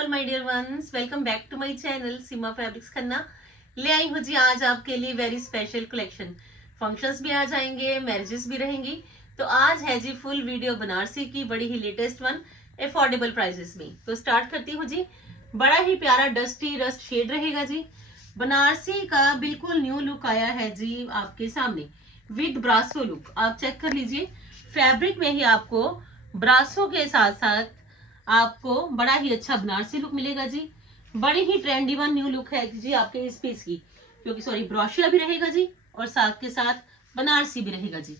All my dear ones, welcome back to my channel Seema fabrics Khanna. ले आई हूँ जी आज आपके लिए वेरी स्पेशल कलेक्शन। फंक्शंस भी आ जाएंगे, मैरिजेस भी रहेंगी, तो आज है जी फुल वीडियो बनारसी की, बड़ी ही लेटेस्ट वन, अफोर्डेबल प्राइसेस में। तो स्टार्ट करती हूँ जी। बड़ा ही प्यारा डस्टी रस्ट शेड रहेगा जी। बनारसी का बिल्कुल न्यू लुक आया है जी आपके सामने विद ब्रासो लुक। आप चेक कर लीजिए, फैब्रिक में ही आपको ब्रासो के साथ साथ आपको बड़ा ही अच्छा बनारसी लुक मिलेगा जी। बड़ी ही ट्रेंडी वन न्यू लुक है जी आपके इस पीस की, क्योंकि सॉरी ब्रोशिया भी रहेगा जी और साथ के साथ बनारसी भी रहेगा जी।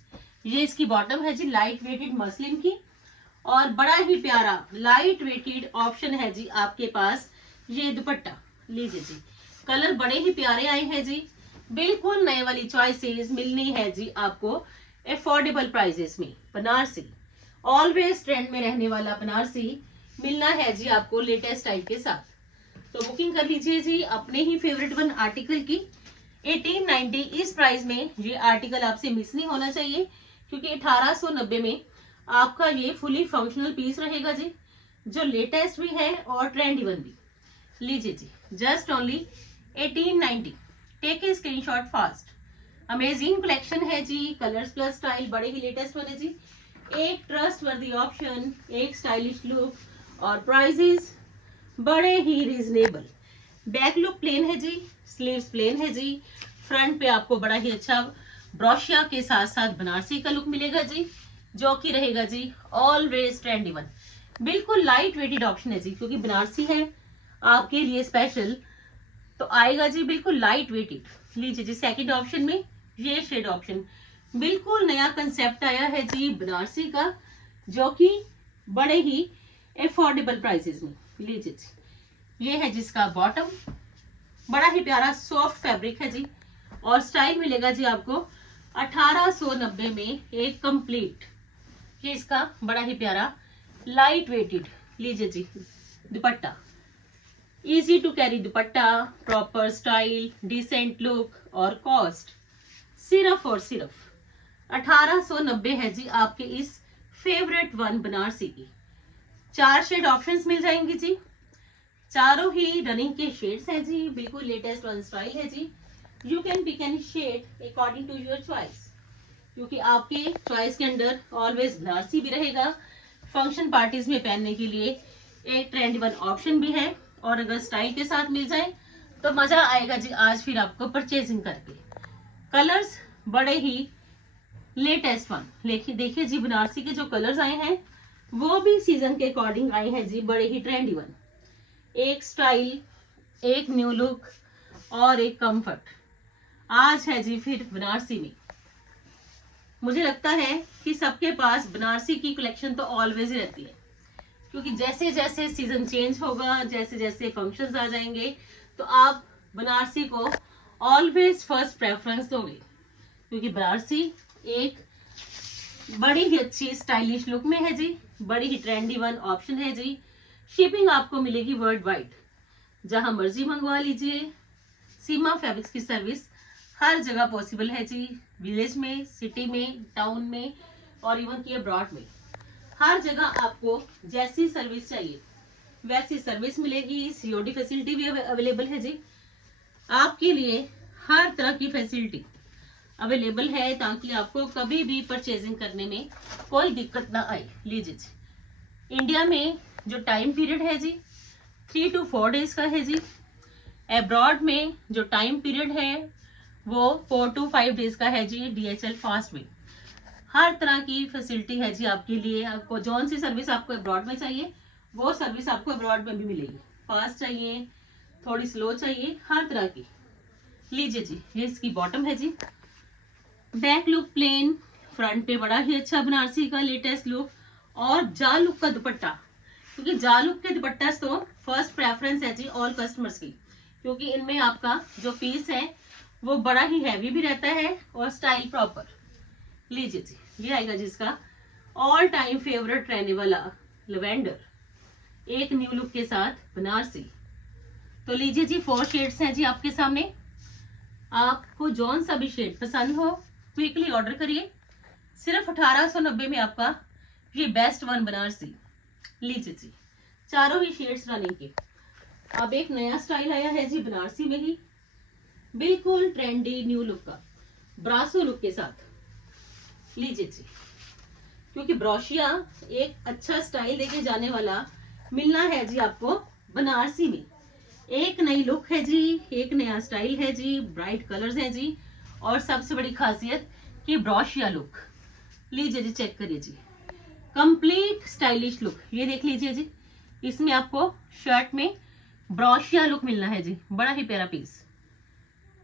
ये इसकी बॉटम है जी, लाइट वेटेड मसलिन की, और बड़ा ही प्यारा लाइट वेटेड ऑप्शन है जी आपके पास। ये दुपट्टा लीजिए जी, कलर बड़े ही प्यारे आए हैं जी। बिल्कुल नए वाली चॉइसेस मिलनी है जी आपको अफोर्डेबल प्राइसेस में। बनारसी ऑलवेज ट्रेंड में रहने वाला बनारसी मिलना है जी आपको लेटेस्ट टाइप के साथ। तो बुकिंग कर लीजिए जी अपने ही फेवरेट वन आर्टिकल की। 1890 इस प्राइस में ये आर्टिकल आपसे मिस नहीं होना चाहिए, क्योंकि 1890 में आपका ये फुली फंक्शनल पीस रहेगा जी, जो लेटेस्ट भी है और ट्रेंडी वन भी। लीजिए जी, just only 1890। Take a screenshot fast. Amazing collection है जी, कलर्स प्लस स्टाइल, बड़े ही लेटेस्ट वन है जी। एक ट्रस्ट वर्दी ऑप्शन, एक स्टाइलिश लुक, और प्राइजेस बड़े ही रीजनेबल। बैक लुक प्लेन है जी, स्लीव्स प्लेन है जी। फ्रंट पे आपको बड़ा ही अच्छा ब्रोशिया के साथ साथ बनारसी का लुक मिलेगा जी, जो कि रहेगा जी ऑलवेज ट्रेंडी वन। बिल्कुल लाइट वेटेड ऑप्शन है जी, क्योंकि बनारसी है आपके लिए स्पेशल, तो आएगा जी बिल्कुल लाइट वेटेड। लीजिए जी, सेकंड ऑप्शन में ये शेड ऑप्शन, बिल्कुल नया कंसेप्ट आया है जी बनारसी का, जो कि बड़े ही अफोर्डेबल प्राइसेस में। लीजिए जी, ये है जिसका बॉटम, बड़ा ही प्यारा सॉफ्ट फैब्रिक है जी, और स्टाइल मिलेगा जी आपको 1890 में एक कंप्लीट। ये इसका बड़ा ही प्यारा लाइट वेटेड। लीजिए जी, dupatta easy to carry dupatta, proper style, decent look, और कॉस्ट सिर्फ और सिर्फ 1890 है जी आपके इस फेवरेट वन बनारसी की। 4 शेड ऑप्शंस मिल जाएंगी जी, चारों ही रनिंग के शेड्स हैं जी, बिल्कुल लेटेस्ट वन स्टाइल है जी। You can pick any shade according to your choice, क्योंकि आपके चॉइस के अंदर ऑलवेज बनारसी भी रहेगा। फंक्शन पार्टीज में पहनने के लिए एक ट्रेंड वन ऑप्शन भी है, और अगर स्टाइल के साथ मिल जाए तो मजा आएगा जी आज फिर आपको परचेजिंग करके। कलर्स बड़े ही लेटेस्ट वन। देखिए जी, बनारसी के जो कलर्स आए हैं वो भी सीजन के अकॉर्डिंग आए हैं जी, बड़े ही ट्रेंडी वन। एक स्टाइल, एक न्यू लुक, और एक कंफर्ट आज है जी फिर बनारसी में। मुझे लगता है कि सबके पास बनारसी की कलेक्शन तो ऑलवेज ही रहती है, क्योंकि जैसे जैसे सीजन चेंज होगा, जैसे जैसे फंक्शंस आ जाएंगे, तो आप बनारसी को ऑलवेज फर्स्ट प्रेफरेंस दोगे, क्योंकि बनारसी एक बड़ी ही अच्छी स्टाइलिश लुक में है जी, बड़ी ही ट्रेंडी वन ऑप्शन है जी। शिपिंग आपको मिलेगी वर्ल्ड वाइड, जहां मर्जी मंगवा लीजिए। सीमा फैब्रिक्स की सर्विस हर जगह पॉसिबल है जी, विलेज में, सिटी में, टाउन में, और इवन की अब्रॉड में। हर जगह आपको जैसी सर्विस चाहिए वैसी सर्विस मिलेगी। सीओडी फैसिलिटी भी अवेलेबल है जी, आपके लिए हर तरह की फैसिलिटी अवेलेबल है, ताकि आपको कभी भी परचेजिंग करने में कोई दिक्कत ना आए। लीजिए जी, इंडिया में जो टाइम पीरियड है जी 3 to 4 डेज का है जी। अब्रॉड में जो टाइम पीरियड है वो 4 to 5 डेज का है जी, DHL फास्ट में। हर तरह की फैसिलिटी है जी आपके लिए। आपको जौन सी सर्विस आपको अब्रॉड में चाहिए वो सर्विस आपको अब्रॉड में भी मिलेगी। फास्ट चाहिए, थोड़ी स्लो चाहिए, हर तरह की। लीजिए जी, ये इसकी बॉटम है जी। बैक लुक प्लेन, फ्रंट पे बड़ा ही अच्छा बनारसी का लेटेस्ट लुक, और जाल लुक का दुपट्टा, क्योंकि जाल लुक के दुपट्टा तो फर्स्ट प्रेफरेंस है जी ऑल कस्टमर्स की, क्योंकि इनमें आपका जो पीस है वो बड़ा ही हैवी भी रहता है और स्टाइल प्रॉपर। लीजिए जी, ये आएगा जी इसका ऑल टाइम फेवरेट रहने वाला लवेंडर, एक न्यू लुक के साथ बनारसी। तो लीजिए जी, 4 शेड्स हैं जी आपके सामने। आपको जौन सा भी शेड पसंद हो क्विकली ऑर्डर करिए। सिर्फ 1890 में आपका ये बेस्ट वन बनारसी। लीजिए जी, चारों ही शेड्स रनिंग के, अब एक नया स्टाइल आया है जी बनारसी में ही, बिल्कुल ट्रेंडी न्यू लुक का, ब्रासो लुक के साथ। लीजिए जी, क्योंकि ब्रोशिया एक अच्छा स्टाइल लेके जाने वाला मिलना है जी आपको बनारसी में। एक नई लुक है जी, एक नया स्टाइल है जी, ब्राइट कलर्स हैं जी, और सबसे बड़ी खासियत कि ब्रोशिया लुक। लीजिए जी, चेक करिए जी, कंप्लीट स्टाइलिश लुक। ये देख लीजिए जी, इसमें आपको शर्ट में ब्रोशिया लुक मिलना है जी, बड़ा ही प्यारा पीस।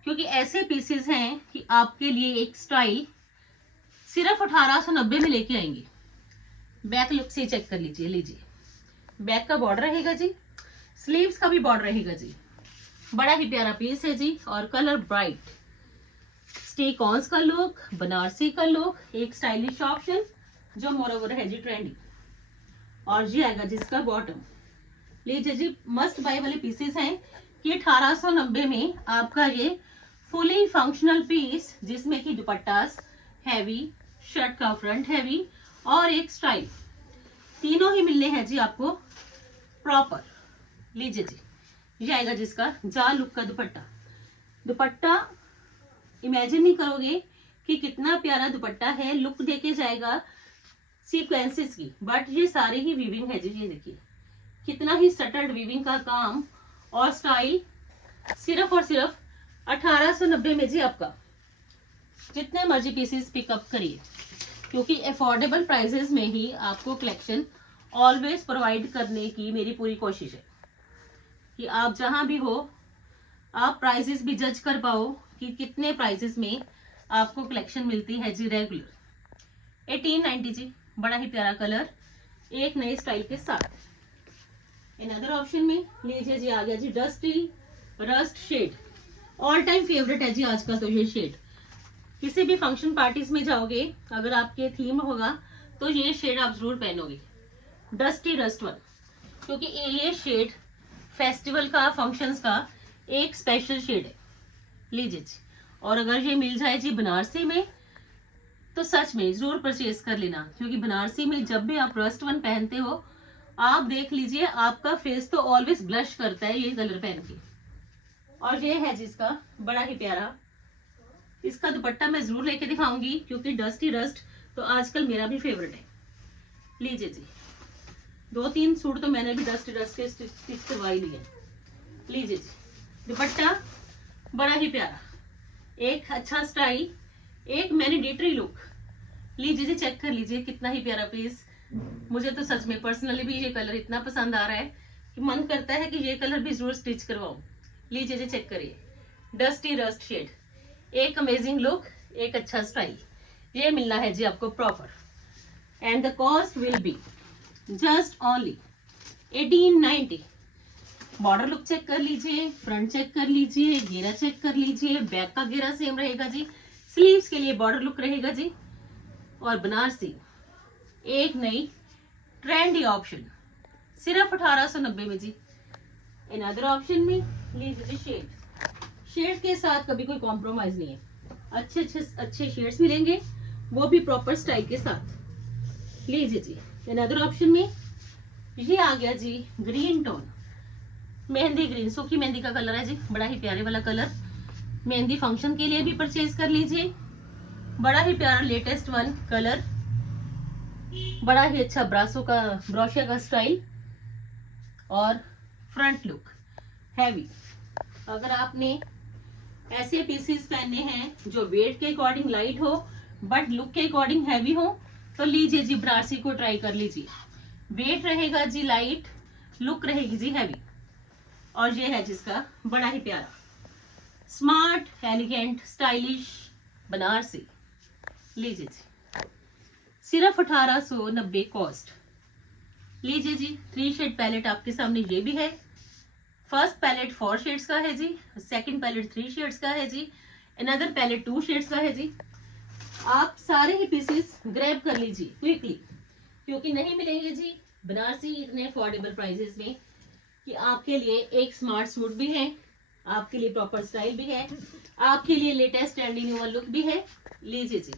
क्योंकि ऐसे पीसेस हैं कि आपके लिए एक स्टाइल सिर्फ 1890 में लेके आएंगे। बैक लुक से चेक कर लीजिए। लीजिए, बैक का बॉर्डर रहेगा जी, स्लीव्स का भी बॉर्डर रहेगा जी, बड़ा ही प्यारा पीस है जी, और कलर ब्राइट, स्टिक-ऑन्स का लुक, बनारसी का लुक, एक स्टाइलिश ऑप्शन जो मोरोवर है जी ट्रेंडी। और ये आएगा जिसका बॉटम। लीजिए जी, मस्ट बाय वाले पीसेस हैं कि 1890 में आपका ये फुली फंक्शनल पीस, जिसमें कि दुपट्टास हैवी, शर्ट का फ्रंट हैवी और एक स्टाइल, तीनों ही मिलने हैं जी आपको प्रॉपर। लीजिए जी, ये आएगा जिसका जाल लुक का दुपट्टा। दुपट्टा इमेजिन नहीं करोगे कि कितना प्यारा दुपट्टा है, लुक देके जाएगा सीक्वेंसेस की, बट ये सारी ही वीविंग है जी। ये देखिए कितना ही सटल्ड वीविंग का काम और स्टाइल, सिर्फ और सिर्फ 1890 में जी आपका। जितने मर्जी पीसेस पिकअप करिए, क्योंकि अफोर्डेबल प्राइसेस में ही आपको कलेक्शन ऑलवेज प्रोवाइड करने की मेरी पूरी कोशिश है कि आप जहां भी हो आप प्राइसेस भी जज कर पाओ कि कितने प्राइसेस में आपको कलेक्शन मिलती है जी रेगुलर। 1890 जी, बड़ा ही प्यारा कलर एक नए स्टाइल के साथ। अनदर ऑप्शन में लीजिए जी, आ गया जी dusty rust shade, all time favourite है जी आज का। तो ये शेड किसी भी फंक्शन पार्टीज में जाओगे, अगर आपके थीम होगा तो ये शेड आप जरूर पहनोगे, डस्टी रस्ट वन, क्योंकि ये शेड फेस्टिवल का, फंक्शंस का एक स्पेशल शेड है। लीजिए जी, और अगर ये मिल जाए जी बनारसी में तो सच में जरूर परचेज कर लेना, क्योंकि बनारसी में जब भी आप रस्ट वन पहनते हो, आप देख लीजिए आपका फेस तो ऑलवेज ब्लश करता है ये कलर पहन के। और ये है जिसका बड़ा ही प्यारा, इसका दुपट्टा मैं जरूर लेके दिखाऊंगी, क्योंकि डस्टी रस्ट तो आजकल मेरा भी फेवरेट है। लीजिए जी, 2-3 सूट तो मैंने भी डस्टी रस्ट के स्टिच करवा ही लिए। लीजिए जी, दुपट्टा बड़ा ही प्यारा, एक अच्छा स्टाइल, एक मैंडेटरी लुक। लीजिए जी, चेक कर लीजिए कितना ही प्यारा पीस। मुझे तो सच में पर्सनली भी ये कलर इतना पसंद आ रहा है कि मन करता है कि ये कलर भी जरूर स्टिच करवाऊं। लीजिए जी, चेक करिए, डस्टी रस्ट शेड, एक अमेजिंग लुक, एक अच्छा स्टाइल, ये मिलना है जी आपको proper. And the cost will be just only 1890। Border look check कर लीजिए, फ्रंट चेक कर लीजिए, घेरा चेक कर लीजिए, बैक का घेरा सेम रहेगा जी, स्लीव्स के लिए बॉर्डर लुक रहेगा जी, और बनारसी एक नई ट्रेंडी ऑप्शन सिर्फ 1890 में जी। अनदर ऑप्शन में लीजिए शेड, शेड के साथ कभी कोई कॉम्प्रोमाइज नहीं है, अच्छे शेड्स मिलेंगे, वो भी प्रॉपर स्टाइल के साथ। लीजिए जी, अनदर ऑप्शन में ये आ गया जी ग्रीन टोन, मेहंदी ग्रीन, सूखी मेहंदी का कलर है जी, बड़ा ही प्यारे वाला कलर, मेहंदी फंक्शन के लिए भी परचेज कर लीजिए, बड़ा ही प्यारा लेटेस्ट वन कलर, बड़ा ही अच्छा ब्रोशिया का स्टाइल, और फ्रंट लुक हैवी। अगर आपने ऐसे पीसेस पहने हैं जो वेट के अकॉर्डिंग लाइट हो बट लुक के अकॉर्डिंग हैवी हो, तो लीजिए जी बनारसी को ट्राई कर लीजिए। वेट रहेगा जी लाइट, लुक रहेगी जी हैवी, और ये है जिसका बड़ा ही प्यारा स्मार्ट एलिगेंट स्टाइलिश बनारसी। लीजिए जी, सिर्फ 1890 कॉस्ट। लीजिए जी, 3 शेड पैलेट आपके सामने ये भी है। फर्स्ट पैलेट 4 शेड्स का है जी, सेकंड पैलेट 3 शेड्स का है जी, अनदर पैलेट 2 शेड्स का है जी। आप सारे ही पीसेस ग्रैब कर लीजिए क्विकली, क्योंकि नहीं मिलेंगे जी बनारसी इतने अफोर्डेबल प्राइसेस में कि आपके लिए एक स्मार्ट सूट भी है, आपके लिए प्रॉपर स्टाइल भी है, आपके लिए लेटेस्ट ट्रेंडिंग न्यू लुक भी है। लीजिए जी,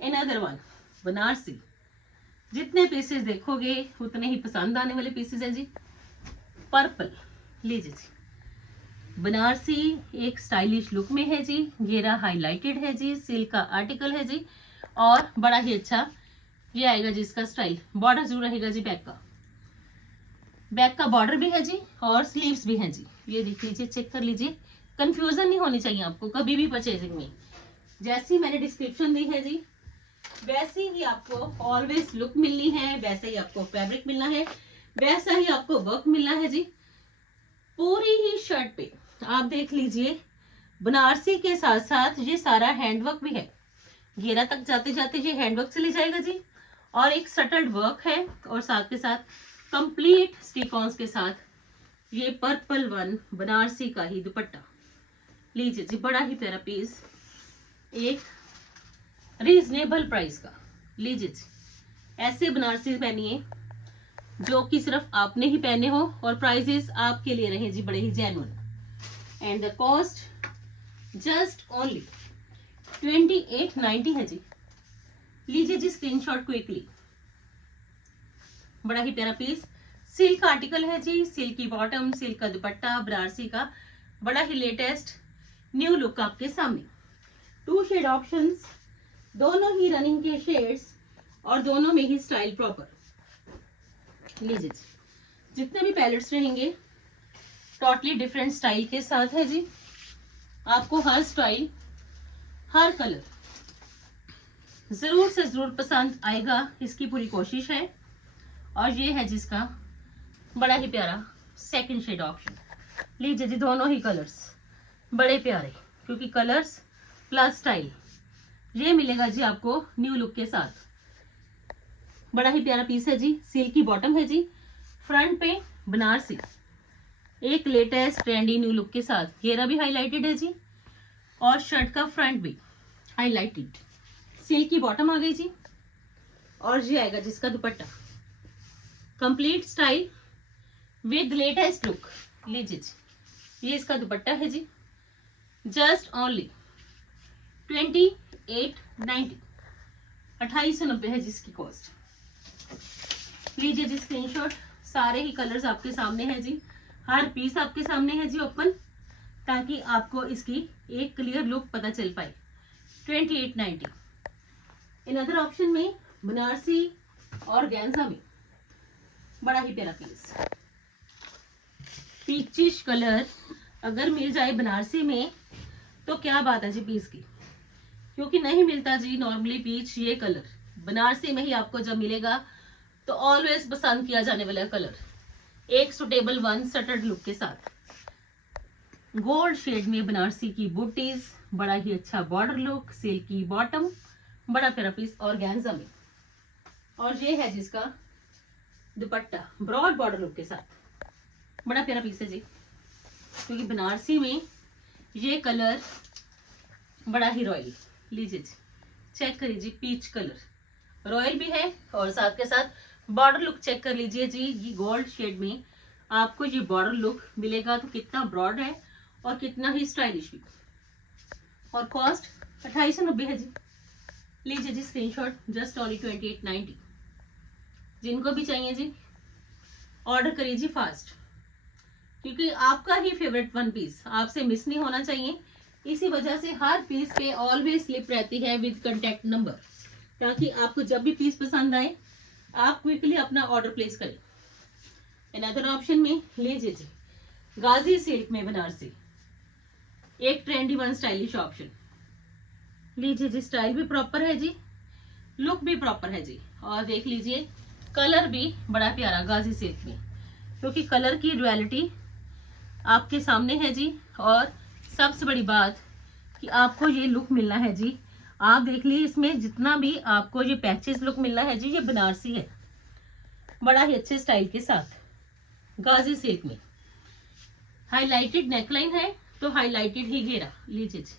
अनदर वन बनारसी, जितने पीसेस देखोगे उतने ही पसंद आने वाले पीसेस हैं जी। पर्पल, लीजिए जी, बनारसी एक स्टाइलिश लुक में है जी, घेरा हाईलाइटेड है जी, सिल्क का आर्टिकल है जी, और बड़ा ही अच्छा ये आएगा जी इसका स्टाइल। बॉर्डर जरूर रहेगा जी, बैक का बॉर्डर भी है जी और स्लीव्स भी हैं जी। ये देख लीजिए, चेक कर लीजिए, कंफ्यूजन नहीं होनी चाहिए आपको कभी भी परचेजिंग में। जैसी मैंने डिस्क्रिप्शन दी है जी, वैसी ही आपको ऑलवेज लुक मिलनी है, वैसा ही आपको फैब्रिक मिलना है, वैसा ही आपको वर्क मिलना है जी। पूरी ही शर्ट पे आप देख लीजिए, बनारसी के साथ साथ ये सारा हैंडवर्क भी है। घेरा तक जाते जाते ये हैंडवर्क चले जाएगा जी, और एक सटल्ड वर्क है, और साथ के साथ कंप्लीट स्टिकॉन्स के साथ ये पर्पल वन बनारसी का ही दुपट्टा। लीजिए जी, बड़ा ही प्यारा पीस, एक रीजनेबल प्राइस का। लीजिए जी, ऐसे बनारसी पहनिए जो कि सिर्फ आपने ही पहने हो, और प्राइजेस आपके लिए रहे जी बड़े ही genuine. And the cost just only 2890 है जी। लीजिए जी स्क्रीनशॉट क्विकली। बड़ा ही प्यारा पीस, सिल्क आर्टिकल है जी, सिल्क की बॉटम, सिल्क का दुपट्टा, बनारसी का बड़ा ही लेटेस्ट न्यू लुक आपके सामने। 2 शेड ऑप्शंस, दोनों ही रनिंग के शेड्स, और दोनों में ही स्टाइल प्रॉपर। लीजिए जी, जितने भी पैलेट्स रहेंगे टोटली डिफरेंट स्टाइल के साथ है जी। आपको हर स्टाइल, हर कलर जरूर से जरूर पसंद आएगा, इसकी पूरी कोशिश है। और ये है जिसका बड़ा ही प्यारा सेकंड शेड ऑप्शन। लीजिए जी, दोनों ही कलर्स बड़े प्यारे, क्योंकि कलर्स प्लस स्टाइल ये मिलेगा जी आपको न्यू लुक के साथ। बड़ा ही प्यारा पीस है जी, सिल्क की बॉटम है जी, फ्रंट पे बनारसी एक लेटेस्ट ट्रेंडी न्यू लुक के साथ। घेरा भी हाईलाइटेड है जी, और शर्ट का फ्रंट भी हाईलाइटेड। सिल्क की बॉटम आ गई जी, और ये आएगा जिसका दुपट्टा, complete style with latest look. लीजिए जी, ये इसका दुपट्टा है जी, जस्ट ओनली 2890, 2890 है जिसकी कॉस्ट। लीजिए जी स्क्रीनशॉट, सारे ही कलर्स आपके सामने हैं जी, हर पीस आपके सामने है जी ओपन, ताकि आपको इसकी एक क्लियर लुक पता चल पाए। 2890। इन अदर ऑप्शन में बनारसी और गैंजा में बड़ा ही प्यारा पीस, पीचिश कलर अगर मिल जाए बनारसी में तो क्या बात है जी पीस की, क्योंकि नहीं मिलता जी नॉर्मली पीच ये कलर। बनारसी में ही आपको जब मिलेगा तो ऑलवेज पसंद किया जाने वाला कलर, एक सुटेबल वन सटर्ड लुक के साथ। गोल्ड शेड में बनारसी की बूटीज, बड़ा ही अच्छा बॉर्डर लुक, सिल्क की बॉटम, बड़ा प्यारा पीस ऑर्गेन्जा में। और ये है जिसका दुपट्टा ब्रॉड बॉर्डर लुक के साथ, बड़ा प्यारा पीस है जी, क्योंकि बनारसी में ये कलर बड़ा ही रॉयल। लीजिए जी, चेक करिए जी, पीच कलर रॉयल भी है, और साथ के साथ बॉर्डर लुक चेक कर लीजिए जी। ये गोल्ड शेड में आपको ये बॉर्डर लुक मिलेगा तो कितना ब्रॉड है और कितना ही स्टाइलिश भी। और कॉस्ट 2890 है जी। लीजिए जी स्क्रीनशॉट, जस्ट ओनली 2890। जिनको भी चाहिए जी ऑर्डर करिए जी फास्ट, क्योंकि आपका ही फेवरेट वन पीस आपसे मिस नहीं होना चाहिए। इसी वजह से हर पीस पे ऑलवेज स्लिप रहती है विद कांटेक्ट नंबर, ताकि आपको जब भी पीस पसंद आए आप क्विकली अपना ऑर्डर प्लेस करें। अनदर ऑप्शन में लीजिए जी, गाजी सिल्क में बनारसी, एक ट्रेंडी वन स्टाइलिश ऑप्शन। लीजिए जी, स्टाइल भी प्रॉपर है जी, लुक भी प्रॉपर है जी, और देख लीजिए कलर भी बड़ा प्यारा गाजी सिल्क में, क्योंकि कलर की ड्युअलिटी आपके सामने है जी। और सबसे बड़ी बात कि आपको ये लुक मिलना है जी, आप देख लीजिए इसमें जितना भी आपको ये पैचेस लुक मिलना है जी, ये बनारसी है बड़ा ही अच्छे स्टाइल के साथ, गाजी सिल्क में। हाईलाइटेड नेकलाइन है तो हाईलाइटेड ही घेरा। लीजिए जी,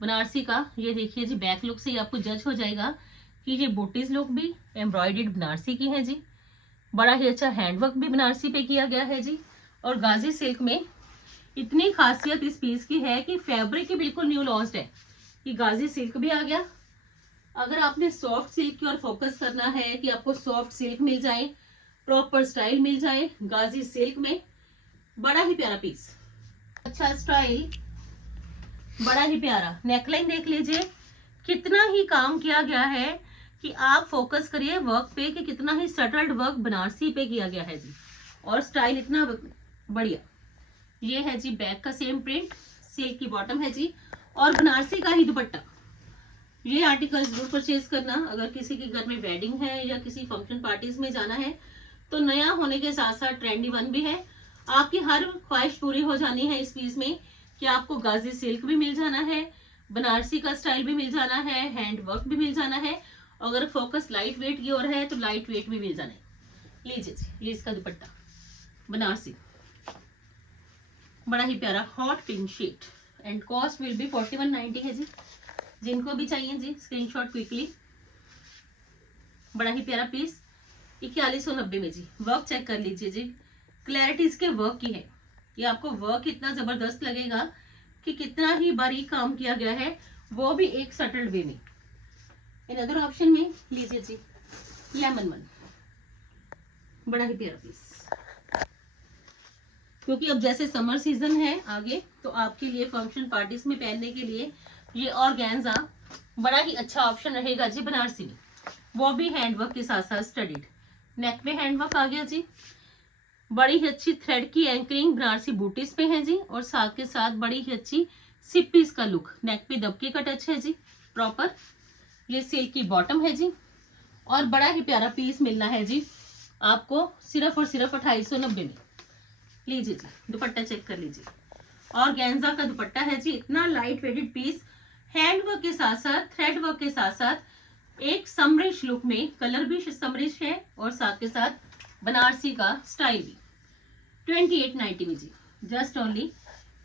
बनारसी का ये देखिए जी, बैक लुक से ही आपको जज हो जाएगा कि ये बूटीज लुक भी एम्ब्रॉयडर्ड बनारसी की है जी, बड़ा ही अच्छा हैंडवर्क भी बनारसी पे किया गया है जी। और गाजी सिल्क में इतनी खासियत इस पीस की है कि फैब्रिक ही बिल्कुल न्यू लॉन्च्ड है, कि गाजी सिल्क भी आ गया। अगर आपने सॉफ्ट सिल्क की ओर फोकस करना है कि आपको सॉफ्ट सिल्क मिल जाए, प्रॉपर स्टाइल मिल जाए गाजी सिल्क में, बड़ा ही प्यारा पीस, अच्छा स्टाइल, बड़ा ही प्यारा। नेकलाइन देख लीजिए कितना ही काम किया गया है कि आप फोकस करिए वर्क पे कि कितना ही सटल्ड वर्क बनारसी पे किया गया है जी, और स्टाइल इतना बढ़िया। ये है जी बैक का सेम प्रिंट, सिल्क की बॉटम है जी, और बनारसी का ही दुपट्टा। ये आर्टिकल जरूर परचेज करना अगर किसी के घर में वेडिंग है या किसी फंक्शन पार्टीज में जाना है तो नया होने के साथ साथ ट्रेंडी वन भी है। आपकी हर ख्वाहिश पूरी हो जानी है इस पीस में कि आपको गाजी सिल्क भी मिल जाना है, बनारसी का स्टाइल भी मिल जाना है, हैंड वर्क भी मिल जाना है, अगर फोकस लाइट वेट की ओर है तो लाइट वेट भी मिल जाना है। लीजिए जी, ये इसका दुपट्टा बनारसी, बड़ा ही प्यारा hot pink shade, and cost will be 4190 है जी। जिनको भी चाहिए जी स्क्रीनशॉट क्विकली। बड़ा ही प्यारा पीस 4190 में जी। वर्क चेक कर लीजिए जी, क्लैरिटी इसके वर्क की है, ये आपको वर्क इतना जबरदस्त लगेगा कि कितना ही बारीक काम किया गया है, वो भी एक सटल्ड वे में। इन अदर ऑप्शन में लीजिए जी लेमन वन, बड़ा ही प्यारा पीस, क्योंकि अब जैसे समर सीजन है आगे तो आपके लिए फंक्शन पार्टीज में पहनने के लिए ये ऑर्गेन्जा बड़ा ही अच्छा ऑप्शन रहेगा जी बनारसी में, वो भी हैंडवर्क के साथ साथ स्टडीड। नेक में हैंडवर्क आ गया जी, बड़ी ही अच्छी थ्रेड की एंकरिंग बनारसी बूटीज पे है जी, और साथ के साथ बड़ी ही अच्छी सिप पीस का लुक, नेक पे दबके का टच है जी प्रॉपर। ये सिल्क की बॉटम है जी, और बड़ा ही प्यारा पीस मिलना है जी आपको सिर्फ और सिर्फ 2890 में। लीजिए जी दुपट्टा चेक कर लीजिए, और गेंजा का दुपट्टा है जी, इतना light weighted piece, hand work के साथ साथ थ्रेड वर्क के साथ साथ एक समरिश लुक में, कलर भी समरिश है और साथ के साथ बनारसी का स्टाइल भी। 2890 में जी, जस्ट ओनली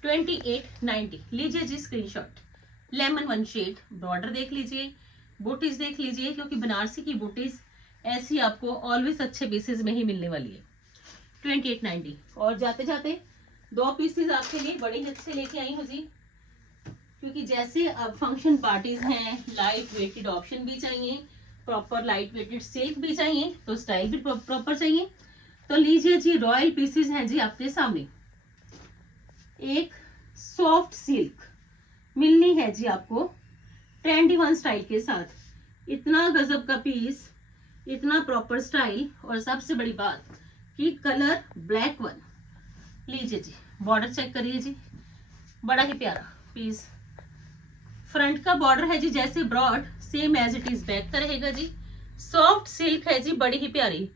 2890। लीजिए जी screenshot. Lemon one shade, border देख लीजिए, बूटीज देख लीजिए, क्योंकि बनारसी की बूटीज ऐसी आपको ऑलवेज अच्छे पीसेज में ही मिलने वाली है। 2890। और जाते जाते दो पीसेज आपके लिए बड़े ही अच्छे लेके आई हूँ जी, क्योंकि जैसे अब फंक्शन पार्टीज हैं, लाइट वेटेड ऑप्शन भी चाहिए, प्रॉपर लाइट वेटेड सिल्क भी चाहिए, तो स्टाइल भी प्रॉपर चाहिए। तो लीजिए जी रॉयल पीसेज हैं जी आपके सामने। एक सॉफ्ट सिल्क मिलनी है जी आपको ट्रेंडी वन स्टाइल के साथ, इतना गजब का पीस, इतना प्रॉपर स्टाइल, और सबसे बड़ी बात कि कलर ब्लैक वन। लीजिए जी बॉर्डर चेक करिए जी, बड़ा ही प्यारा पीस। फ्रंट का बॉर्डर है जी जैसे broad, same as it is back का रहेगा जी। सॉफ्ट सिल्क है जी, बड़ी ही प्यारी,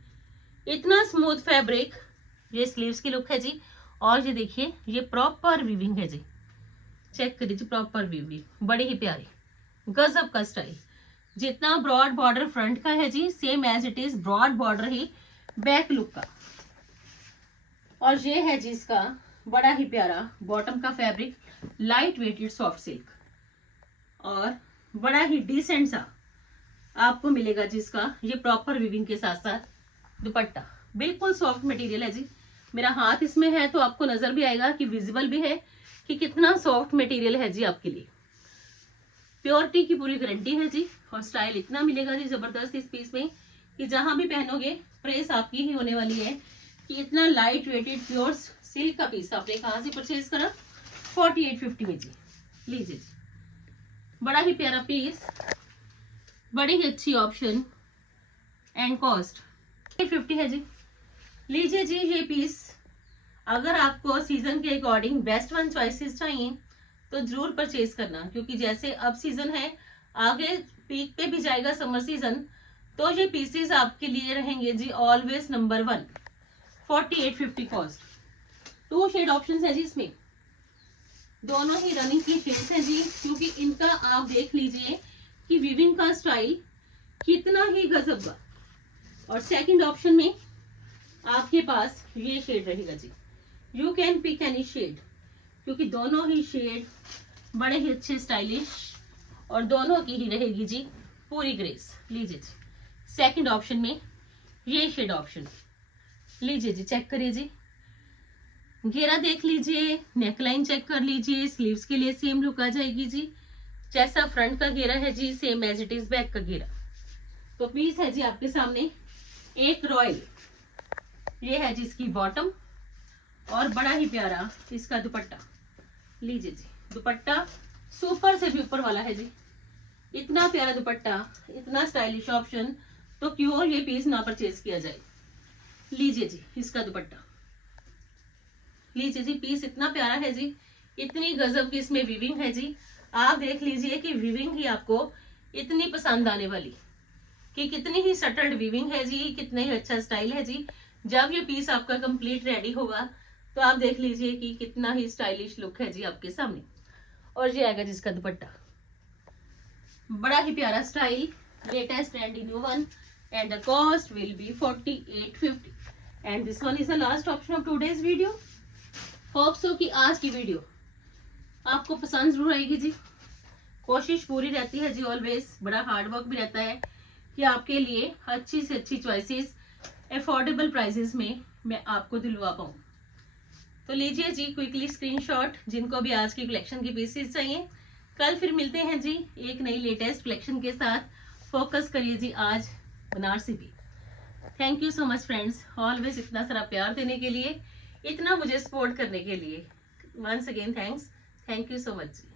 इतना स्मूथ फैब्रिक। ये स्लीव्स की लुक है जी, और ये देखिए ये प्रॉपर वीविंग है जी, चेक करिए जी प्रॉपर वीविंग, बड़ी ही प्यारी गजब का स्टाइल। जितना ब्रॉड बॉर्डर फ्रंट का है जी, same as it is broad border ही बैक लुक का। और ये है जी इसका बड़ा ही प्यारा बॉटम का fabric, light weighted soft silk, और बड़ा ही डिसेंट सा आपको मिलेगा जिसका ये प्रॉपर वीविंग के साथ साथ दुपट्टा। बिल्कुल सॉफ्ट मटेरियल है जी, मेरा हाथ इसमें है तो आपको नजर भी आएगा कि विजिबल भी है कि कितना सॉफ्ट मटेरियल है जी आपके लिए। प्योरिटी की पूरी गारंटी है जी, और स्टाइल इतना मिलेगा जी जबरदस्त इस पीस में कि जहां भी पहनोगे प्रेस आपकी ही होने वाली है कि इतना लाइट वेटेड प्योर सिल्क का पीस आपने कहाँ से परचेज करा? 4850 में जी। लीजिए जी बड़ा ही प्यारा पीस, बड़ी ही अच्छी ऑप्शन, एंड कॉस्ट 850 है जी। लीजिए जी ये पीस, अगर आपको सीजन के अकॉर्डिंग बेस्ट वन चॉइसेस चाहिए तो जरूर परचेज करना, क्योंकि जैसे अब सीजन है, आगे पीक पे भी जाएगा समर सीजन, तो ये पीसेस आपके लिए रहेंगे जी always number 1। 4850 cost. 2 shade option है जी इसमें, दोनों ही रनिंग की शेड्स हैं जी, क्योंकि इनका आप देख लीजिए कि वीविंग का स्टाइल कितना ही गजब का। और सेकंड ऑप्शन में आपके पास ये शेड रहेगा जी, you can pick any shade, क्योंकि दोनों ही शेड बड़े ही अच्छे स्टाइलिश, और दोनों की ही रहेगी जी पूरी ग्रेस। लीजिए जी सेकंड ऑप्शन में ये शेड ऑप्शन, लीजिए जी चेक करिए जी, घेरा देख लीजिए, नेकलाइन चेक कर लीजिए, स्लीव्स के लिए सेम लुक आ जाएगी जी, जैसा फ्रंट का घेरा है जी same as it is back का घेरा। तो पीस है जी आपके सामने एक रॉयल, ये है जी इसकी बॉटम, और बड़ा ही प्यारा इसका दुपट्टा। लीजिए जी, दुपट्टा सुपर से भी ऊपर वाला है जी। इतना प्यारा दुपट्टा, इतना स्टाइलिश ऑप्शन, तो क्यों ये पीस ना परचेज किया जाए। लीजिए जी इसका दुपट्टा, लीजिए जी, पीस इतना प्यारा है जी, इतनी गजब की इसमें वीविंग है जी। आप देख लीजिए कि वीविंग ही आपको इतनी पसंद आने वाली कि कितनी ही सटल्ड वीविंग है जी, कितने ही अच्छा स्टाइल है जी। जब ये पीस आपका कंप्लीट रेडी होगा तो आप देख लीजिए कि कितना ही स्टाइलिश लुक है जी आपके सामने। और ये आएगा जिसका दुपट्टा, बड़ा ही प्यारा style, latest and new one, and the cost will B 4850। And this one is the last option of today's video. Hope so कि आज की वीडियो आपको पसंद जरूर आएगी जी। कोशिश पूरी रहती है जी, ऑलवेज बड़ा हार्ड वर्क भी रहता है कि आपके लिए अच्छी से अच्छी चॉइसेस अफोर्डेबल प्राइसेस में मैं आपको दिलवा पाऊँ। तो लीजिए जी क्विकली स्क्रीनशॉट जिनको भी आज की कलेक्शन की पीसेस चाहिए। कल फिर मिलते हैं जी एक नई लेटेस्ट कलेक्शन के साथ। फोकस करिए जी आज बनारसी भी। Thank you so much friends, always इतना सारा प्यार देने के लिए, इतना मुझे सपोर्ट करने के लिए। Once again thanks, thank you so much ji.